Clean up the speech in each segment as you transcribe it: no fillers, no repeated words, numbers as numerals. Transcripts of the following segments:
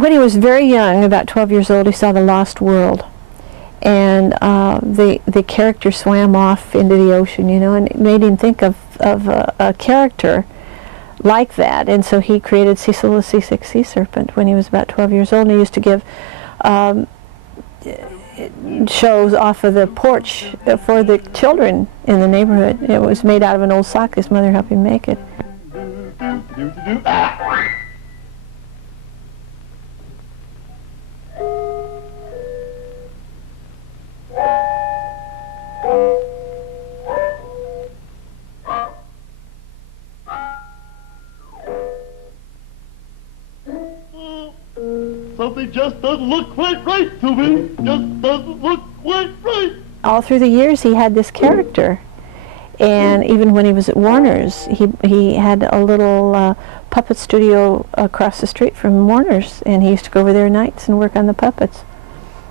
when he was very young, about 12 years old, he saw The Lost World. And the character swam off into the ocean, you know, and it made him think of a character like that. And so he created Cecil the Seasick Sea Serpent when he was about 12 years old. And he used to give shows off of the porch for the children in the neighborhood. It was made out of an old sock. His mother helped him make it. Something just doesn't look quite right to me. Just doesn't look quite right. All through the years he had this character. And even when he was at Warner's, he had a little puppet studio across the street from Warner's, and he used to go over there nights and work on the puppets.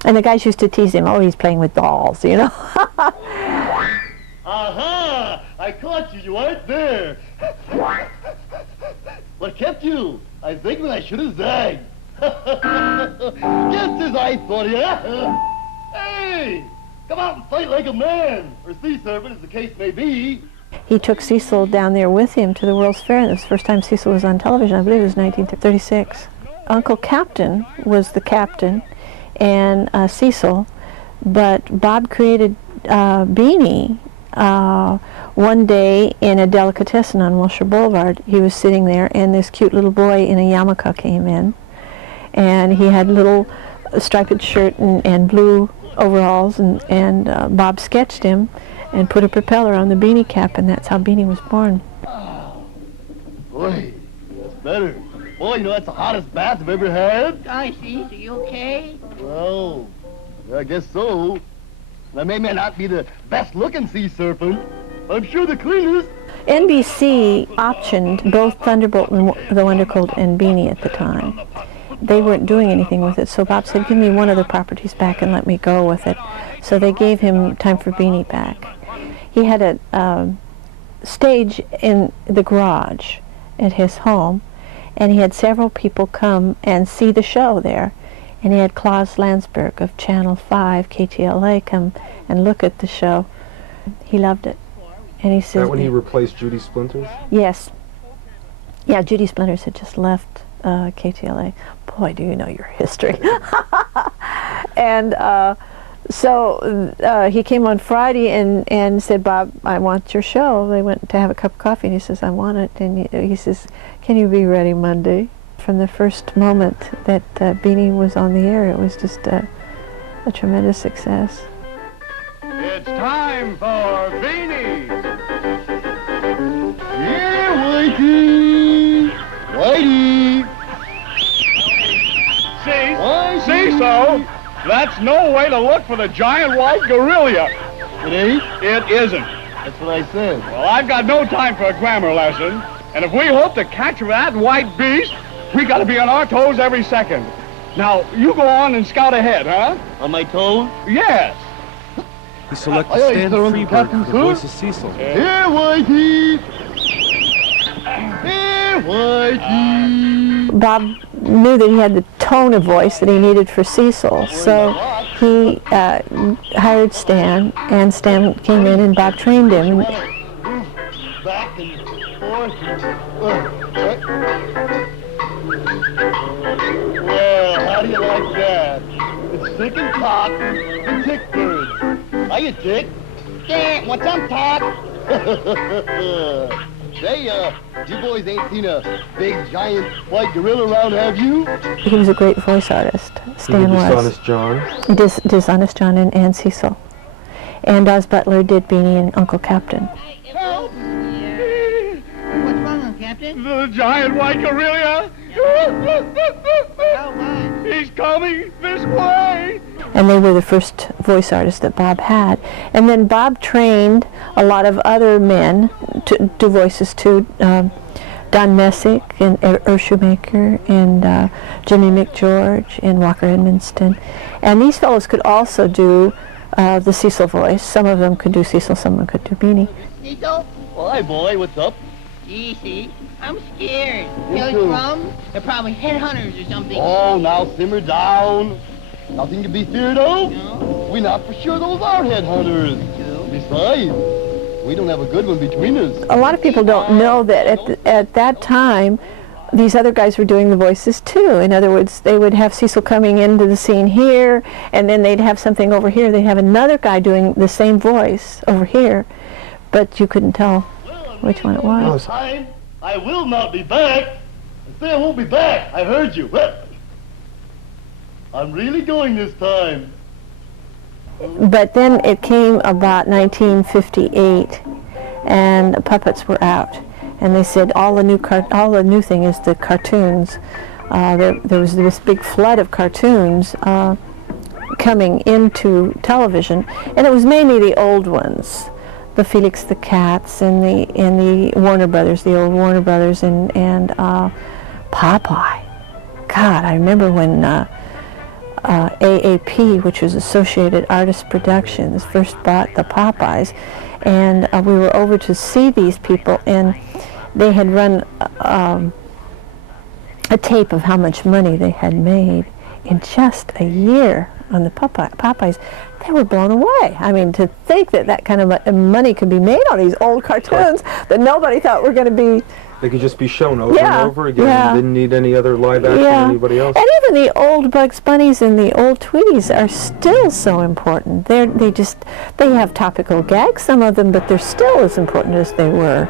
And the guys used to tease him, oh, he's playing with dolls, you know. Aha! I caught you. You weren't there. What kept you? I think that I should have zagged. Just as I thought, yeah? Hey! Come out and fight like a man, or sea serpent, as the case may be. He took Cecil down there with him to the World's Fair. That was the first time Cecil was on television. I believe it was 1936. Uncle Captain was the captain, and Cecil, but Bob created Beany one day in a delicatessen on Wilshire Boulevard. He was sitting there, and this cute little boy in a yarmulke came in, and he had a little striped shirt and blue overalls, and Bob sketched him and put a propeller on the Beany cap, and that's how Beany was born. Oh, boy, that's better. Boy, you know, that's the hottest bath I've ever had. Hi, Cece, are you okay? Well, I guess so. I may not be the best-looking sea serpent, but I'm sure the cleanest. NBC optioned both Thunderbolt and the Wondercolt and Beany at the time. They weren't doing anything with it, so Bob said, give me one of the properties back and let me go with it. So they gave him Time for Beany back. He had a stage in the garage at his home, and he had several people come and see the show there. And he had Klaus Landsberg of Channel 5, KTLA, come and look at the show. He loved it. And he said... Is that when he replaced Judy Splinters? Yes. Yeah, Judy Splinters had just left KTLA. Boy, do you know your history. And so he came on Friday and said, Bob, I want your show. They went to have a cup of coffee, and he says, I want it. And he says, can you be ready Monday? From the first moment that Beany was on the air, it was just a tremendous success. It's time for Beany! Yeah, Whitey! Whitey! See so? That's no way to look for the giant white gorilla. It ain't? It isn't. That's what I said. Well, I've got no time for a grammar lesson, and if we hope to catch that white beast, we got to be on our toes every second. Now, you go on and scout ahead, huh? On my toes? Yes. He selected Aye, aye, Stan sir, Freberg Captain, for the voice sir. of Cecil. Here, Whitey! Here, Whitey! Bob knew that he had the tone of voice that he needed for Cecil, so he hired Stan, and Stan came in and Bob trained him. Back and forth. Well, how do you like that? It's thick and cock and tick bird. Hiya, Tick. Yeah, what's up, Todd? Say, you boys ain't seen a big, giant, white gorilla around, have you? He was a great voice artist, Stan was. Dishonest John. Dishonest John and Cecil. And Daws Butler did Beany and Uncle Captain. Help! Yeah. What's wrong, Uncle Captain? The giant white gorilla. Oh, what? He's coming this way. And they were the first voice artists that Bob had. And then Bob trained a lot of other men to do voices too. Don Messick and Shoemaker and Jimmy McGeorge and Walker Edmonston. And these fellows could also do the Cecil voice. Some of them could do Cecil, some of them could do Beany. Cecil? Well, hi, boy, what's up? Easy. I'm scared. Me Those too. drums? They're probably headhunters or something. Oh, now simmer down. Nothing to be feared of. No? We know for sure those are headhunters. No. Besides, we don't have a good one between us. A lot of people don't know that at that time, these other guys were doing the voices too. In other words, they would have Cecil coming into the scene here, and then they'd have something over here. They'd have another guy doing the same voice over here, but you couldn't tell which one it was. Time, I will not be back. I say I won't be back. I heard you. I'm really going this time. But then it came about 1958, and the puppets were out, and they said all the new thing is the cartoons. There was this big flood of cartoons coming into television, and it was mainly the old ones, the Felix the Katz and the Warner Brothers, the old Warner Brothers, and Popeye. God, I remember when AAP, which was Associated Artists Productions, first bought the Popeyes, and we were over to see these people, and they had run a tape of how much money they had made in just a year on the Popeyes. They were blown away. I mean, to think that that kind of money could be made on these old cartoons that nobody thought were going to be. They could just be shown over Yeah, and over again. yeah. Didn't need any other live action Yeah. or anybody else. And even the old Bugs Bunnies and the old Tweeties are still so important. They have topical gags, some of them, but they're still as important as they were.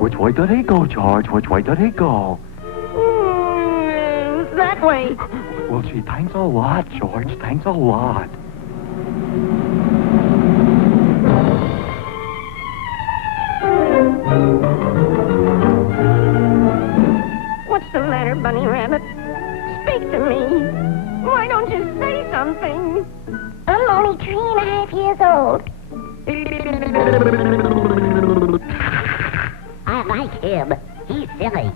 Which way do they go, George? Which way do they go? That way. Well, gee, thanks a lot, George. Thanks a lot. What's the matter, Bunny Rabbit? Speak to me. Why don't you say something? I'm only 3.5 years old. I like him. He's silly.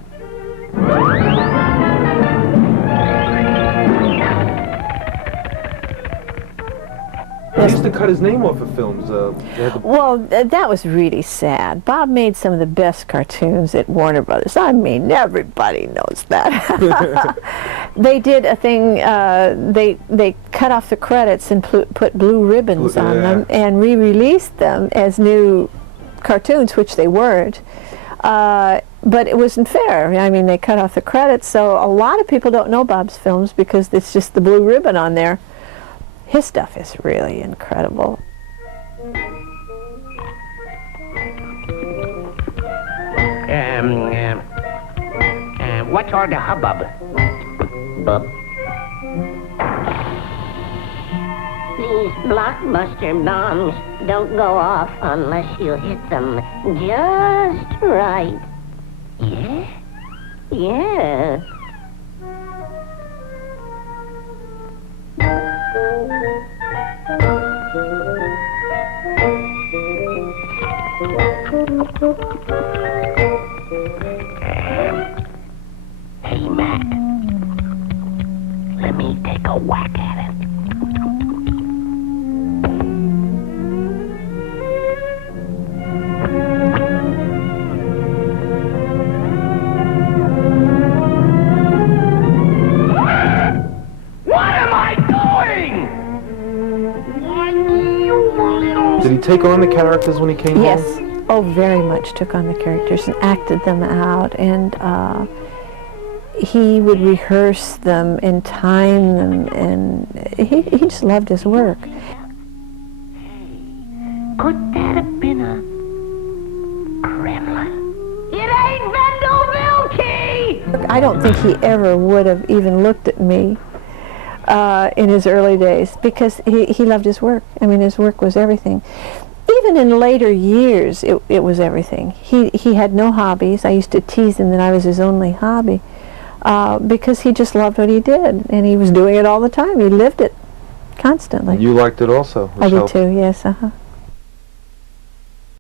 He used to cut his name off of films. They had to- Well, that was really sad. Bob made some of the best cartoons at Warner Brothers. I mean, everybody knows that. They did a thing, they cut off the credits and put blue ribbons on them and re-released them as new cartoons, which they weren't. But it wasn't fair. I mean, they cut off the credits, so a lot of people don't know Bob's films because it's just the blue ribbon on there. His stuff is really incredible. What's all the hubbub? Bub? These blockbuster bombs don't go off unless you hit them just right. Yeah? Yeah. Hey, Mac. Let me take a whack at it. What am I doing? Did he take on the characters when he came Yes. home? Oh, very much took on the characters and acted them out, and he would rehearse them and time them, and he just loved his work. Could that have been a gremlin? It ain't Vendoville Key! I don't think he ever would have even looked at me in his early days because he loved his work. I mean, his work was everything. Even in later years, it was everything. He had no hobbies. I used to tease him that I was his only hobby because he just loved what he did, and he was doing it all the time. He lived it constantly. You liked it also. I did too, yes.